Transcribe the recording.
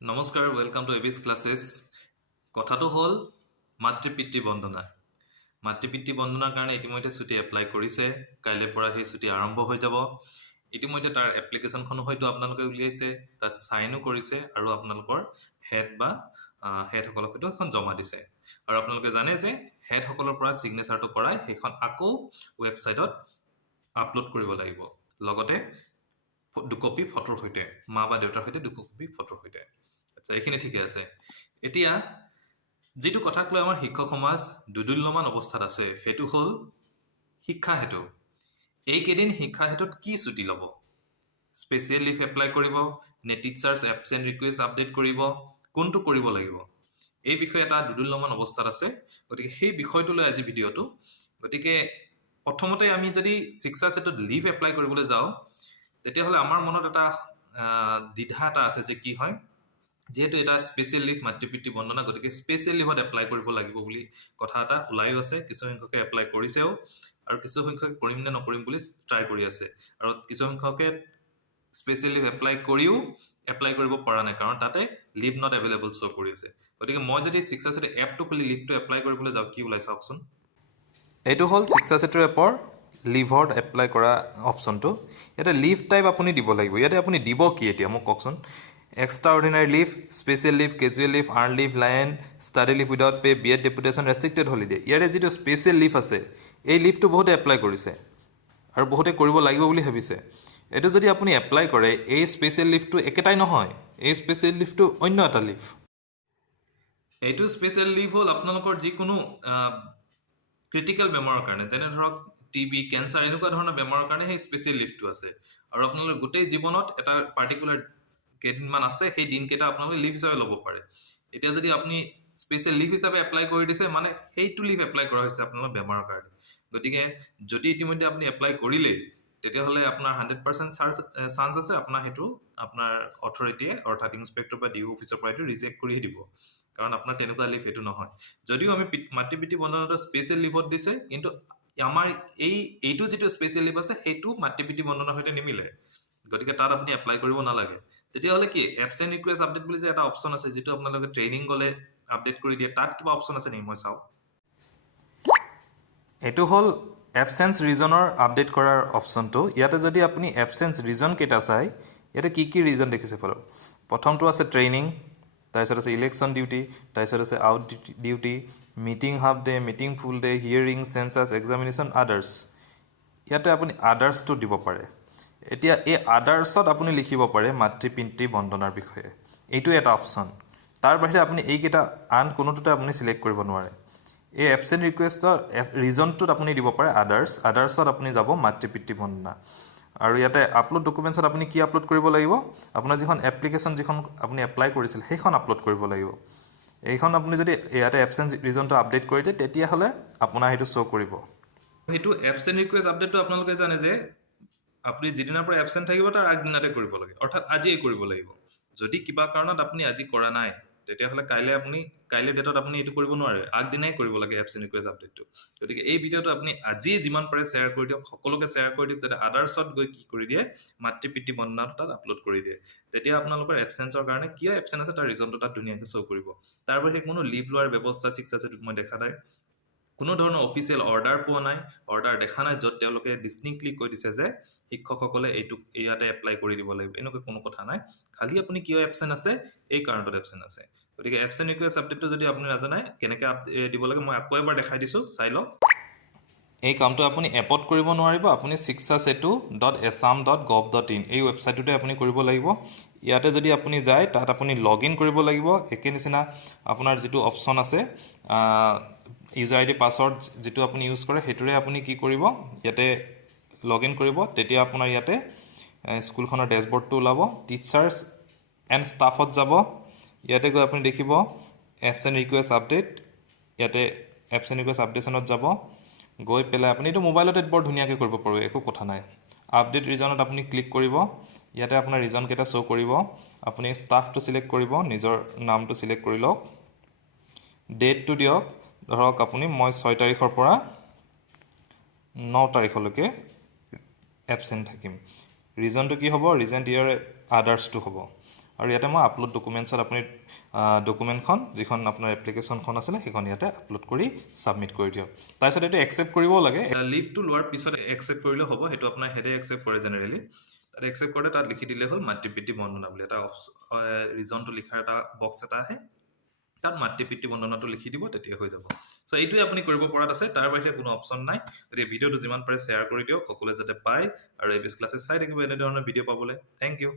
Namaskar, welcome to AB's classes. কথাটো হল মাতৃ পিতৃ বন্দনা মাতৃ পিতৃ বন্দনাৰ কাৰণে ইতিমধ্যে ছুটি এপ্লাই কৰিছে কাইলৈ পৰা সেই ছুটি আৰম্ভ হৈ যাব ইতিমধ্যে তাৰ এপ্লিকেশনখন হয়তো আপোনালোকে উলিয়াইছে তাত সাইনো কৰিছে আৰু আপোনালোকৰ হেড বা হেড সকলক হয়তো এখন জমা দিছে আৰু আপোনালোকে জানে যে হেড সকলৰ পৰা সিগনেচাৰটো কৰাই সেইখন আকৌ ৱেবসাইটত আপলোড কৰিব লাগিব লগতে দুকপি ফটোৰ সৈতে মা বা দেউতাৰ সৈতে দুকপি ফটোৰ সৈতে আচ্ছা এইখিনি ঠিকে আছে এতিয়া যেটো কথাক লৈ আমাৰ শিক্ষক সমাজ দুদুল্যমান অৱস্থাত আছে হেতু হল শিক্ষা হেতু এই কেদিন শিক্ষা হেতুত কি ছুটি লব স্পেশাল লিভ এপ্লাই কৰিব নে টিচাৰ্স এবসেন্ট ৰিকুৱেষ্ট আপডেট কৰিব কোনটো কৰিব লাগিব এই বিষয়ে এটা দুদুল্যমান অৱস্থাত আছে গতিকে সেই বিষয়টো লৈ আজি ভিডিওটো গতিকে প্ৰথমতে আমি যদি শিক্ষা সেতুত লিভ এপ্লাই কৰিবলৈ যাও তেতিয়া হলে আমাৰ মনত এটা দ্বিধা এটা আছে যে কি হয় যেহেতু এটা স্পেশাল লিভ মাতৃ পিতৃ বন্দনা গতিকে স্পেশাল লিভত এপ্লাই কৰিব লাগিব বুলি কথা এটা ওলাইও আছে কিছু সংখ্যকে এপ্লাই কৰিছেও আৰু কিছু সংখ্যকে কৰিম নে নকৰিম বুলি ট্ৰাই কৰি আছে আৰু কিছু সংখ্যকে স্পেশাল লিভ এপ্লাই কৰিও এপ্লাই কৰিব পৰা নাই কাৰণ তাতে লিভ নট এভেইলেবল শো কৰি আছে গতিকে মই যদি শিক্ষা সেতু এপটো খুলি লিভটো এপ্লাই কৰিবলৈ যাও কি ওলাই চাওকচোন এইটো হল শিক্ষা সেতু এপৰ লিভত এপ্লাই কৰা অপচনটো এটা লিভ টাইপ আপুনি দিব লাগিব ইয়াতে আপুনি দিব কি এতিয়া মোক কওকচোন extraordinary leave special leave casual leave earned leave lion study leave without pay B.Ed deputation restricted holiday ইয়াৰে যেটো স্পেশাল লিভ আছে এই লিভটো বহুতে এপ্লাই কৰিছে আৰু বহুতে কৰিব লাগিব বুলি ভাবিছে এটো যদি আপুনি এপ্লাই কৰে এই স্পেশাল লিভটো একেটাই নহয় এই স্পেশাল লিভটো অন্য এটা লিভ এইটো স্পেশাল লিভ হল আপোনালোকৰ যি কোনো ক্ৰিটিক্যাল বেমাৰৰ কাৰণে যেনে ধৰক টিবি ক্যান্সাৰ এনেকুৱা ধৰণৰ বেমাৰৰ কাৰণে সেই স্পেশাল লিভটো আছে আৰু আপোনালোকৰ গোটেই জীৱনত এটা পাৰ্টিকুলাৰ কেদিনমান আছে সেই দিনকেটা আপোনালোকে লিভ হিচাপে ল'ব পাৰে এতিয়া যদি আপুনি স্পেশাল লিভ হিচাপে এপ্লাই কৰি দিছে মানে সেইটো লিভ এপ্লাই কৰা হৈছে আপোনালোকৰ বেমাৰৰ কাৰণে গতিকে যদি ইতিমধ্যে আপুনি এপ্লাই কৰিলে তেতিয়া হলে আপোনাৰ 100% চান্স আছে আপোনাৰ হেতু আপোনাৰ অথৰিটিয়ে অৰ্থাৎ ইনস্পেক্টৰ বা ডিও অফিচৰ পৰা হেতু ৰিজেক্ট কৰি দিব কাৰণ আপোনাৰ তেনেকুৱা লিভ হেতু নহয় যদিও আমি মাতৃ পিতৃ বন্দনাটো স্পেশাল লিভত দিছে কিন্তু আমাৰ এইটো যেটো স্পেশাল লিভ আছে হেতু মাতৃ পিতৃ বন্দনাৰ সৈতে নিমিলে গতিকে তাত আপুনি এপ্লাই কৰিব নালাগে তেতিয়া হলে কি এবসেন্ট ৰিকুৱেষ্ট আপডেট বুলি যে এটা অপচন আছে যেটো আপোনালোকে ট্ৰেইনিং গলে আপডেট কৰি দিয়ে তাত কিবা অপচন আছে নেকি মই চাও এটো হল এবসেন্স ৰিজনৰ আপডেট কৰাৰ অপচনটো ইয়াতে যদি আপুনি এবসেন্স ৰিজন কেটা চাই ইয়াতে কি ৰিজন দেখিছে ফলো প্ৰথমটো আছে ট্ৰেইনিং তাৰপিছত আছে ইলেকশন ডিউটি তাৰপিছত আছে out duty meeting half day meeting full day hearing census examination others ইয়াতে আপুনি আদাৰ্সটো দিব পাৰে এতিয়া এই আদাৰ্সত আপুনি লিখিব পাৰে মাতৃ পিতৃ বন্দনাৰ বিষয়ে এইটো এটা অপচন তাৰ বাহিৰে আপুনি এই কেটা আন কোনোটোতে আপুনি সিলেক্ট কৰিব নোৱাৰে এই এবসেন্ট ৰিকুৱেষ্টৰ ৰিজনটোত আপুনি দিব পাৰে আদাৰ্সত আপুনি যাব মাতৃ পিতৃ বন্দনা আৰু ইয়াতে আপলোড ডকুমেন্টছত আপুনি কি আপলোড কৰিব লাগিব আপোনাৰ যিখন এপ্লিকেশন যিখন আপুনি এপ্লাই কৰিছিল সেইখন আপলোড কৰিব লাগিব এইখন আপুনি যদি ইয়াতে এবসেন্ট ৰিজনটো আপডেট কৰি দিয়ে তেতিয়া হলে আপোনাৰ হেতু শো কৰিব হেতু এবসেন্ট ৰিকুৱেষ্ট আপডেটটো আপোনালোকে জানে যে আপুনি যেদিনৰ পৰা এবসেন্ট থাকিব তাৰ আগদিনাতে কৰিব লাগে অৰ্থাৎ আজিয়ে কৰিব লাগিব যদি কিবা কাৰণত আপুনি আজি কৰা নাই তেতিয়া হলে কাইলে ডেটত আপুনি এটো কৰিব নোৱাৰে আগদিনাই কৰিব লাগে এবসেন্ট ৰিকুৱেষ্ট আপডেটটো গতিকে এই ভিডিওটো আপুনি আজি যিমান পাৰে শেয়াৰ কৰি দিয়ক সকলোকে শেয়াৰ কৰি দিয়ক যাতে আদাৰ্সত গৈ কি কৰি দিয়ে মাতৃ পিতৃ বন্দনাটো তাত আপলোড কৰি দিয়ে তেতিয়া আপোনালোকৰ এবসেন্সৰ কাৰণে কি এবসেন্ট আছে তাৰ ৰিজনটো তাত ধুনীয়াকৈ শো কৰিব তাৰ বাহিৰে কোনো লিভ লোৱাৰ ব্যৱস্থা শিক্ষা সেতুত মই দেখা নাই কোনো ধৰণৰ অফিচিয়েল অৰ্ডাৰ পোৱা নাই অৰ্ডাৰ দেখা নাই যত তেওঁলোকে ডিস্টিংক্টলি কৈ দিছে যে শিক্ষকসকলে এইটো ইয়াতে এপ্লাই কৰি দিব লাগিব এনেকৈ কোনো কথা নাই খালি আপুনি কিয় এবসেন্ট আছে এই কাৰণত এবসেন্ট আছে গতিকে এবসেন্ট ৰিকুৱেষ্ট আপডেটটো যদি আপুনি নাজানে কেনেকৈ দিব লাগে মই আকৌ এবাৰ দেখাই দিছো চাই লওক এই কামটো আপুনি এপত কৰিব নোৱাৰিব আপুনি shikshasetu.assam.gov.in এই ৱেবসাইটটোতে আপুনি কৰিব লাগিব ইয়াতে যদি আপুনি যায় তাত আপুনি লগইন কৰিব লাগিব একে নিচিনা আপোনাৰ যেটো অপচন আছে ইউজাৰ আইডি পাসওয়াৰ্ড যেটো আপুনি ইউজ কৰে হেতুৰে আপুনি কি কৰিব ইয়াতে লগইন কৰিব তেতিয়া আপোনাৰ ইয়াতে স্কুলখনৰ ড্যাশবোৰ্ডটো ওলাব টিচাৰ্স এণ্ড ষ্টাফত যাব ইয়াতে গৈ আপুনি দেখিব এবসেন্ট ৰিকুৱেষ্ট আপডেট ইয়াতে এবসেন্ট ৰিকুৱেষ্ট আপডেটনত যাব গৈ পেলাই আপুনি এটো মোবাইলতে বৰ ধুনীয়াকৈ কৰিব পাৰিব একো কথা নাই আপডেট ৰিজনত আপুনি ক্লিক কৰিব ইয়াতে আপোনাৰ ৰিজন কেটা শো কৰিব আপুনি ষ্টাফটো সিলেক্ট কৰিব নিজৰ নামটো সিলেক্ট কৰি লওক ডেটটো দিয়ক ধৰক আপুনি মই 6 তাৰিখৰ পৰা 9 তাৰিখলৈকে এবসেন্ট থাকিম ৰিজনটো কি হ'ব ৰিজন ইয়াৰ আদাৰ্সটো হ'ব আৰু ইয়াতে মই আপলোড ডকুমেণ্টছত আপুনি ডকুমেণ্টখন যিখন আপোনাৰ এপ্লিকেশ্যনখন আছিলে সেইখন ইয়াতে আপলোড কৰি ছাবমিট কৰি দিয়ক তাৰপিছত এইটো একচেপ্ট কৰিবও লাগে লিভটো লোৱাৰ পিছত একচেপ্ট কৰিলে হ'ব সেইটো আপোনাৰ হেডে একচেপ্ট কৰে জেনেৰেলি তাত একচেপ্ট কৰোঁতে তাত লিখি দিলে হ'ল মাতৃ পিতৃ বন্দনা বুলি এটা ৰিজনটো লিখাৰ এটা বক্স এটা আহে তাত মাতৃ পিতৃ বন্দনাটো লিখি দিব তেতিয়া হৈ যাব সো এইটোৱে আপুনি কৰিব পৰাত আছে তাৰ বাহিৰে কোনো অপশ্যন নাই গতিকে ভিডিঅ'টো যিমান পাৰে শ্বেয়াৰ কৰি দিয়ক সকলোৱে যাতে পায় আৰু এবিএছ ক্লাছেছ চাই থাকিব এনেধৰণৰ ভিডিঅ' পাবলৈ থেংক ইউ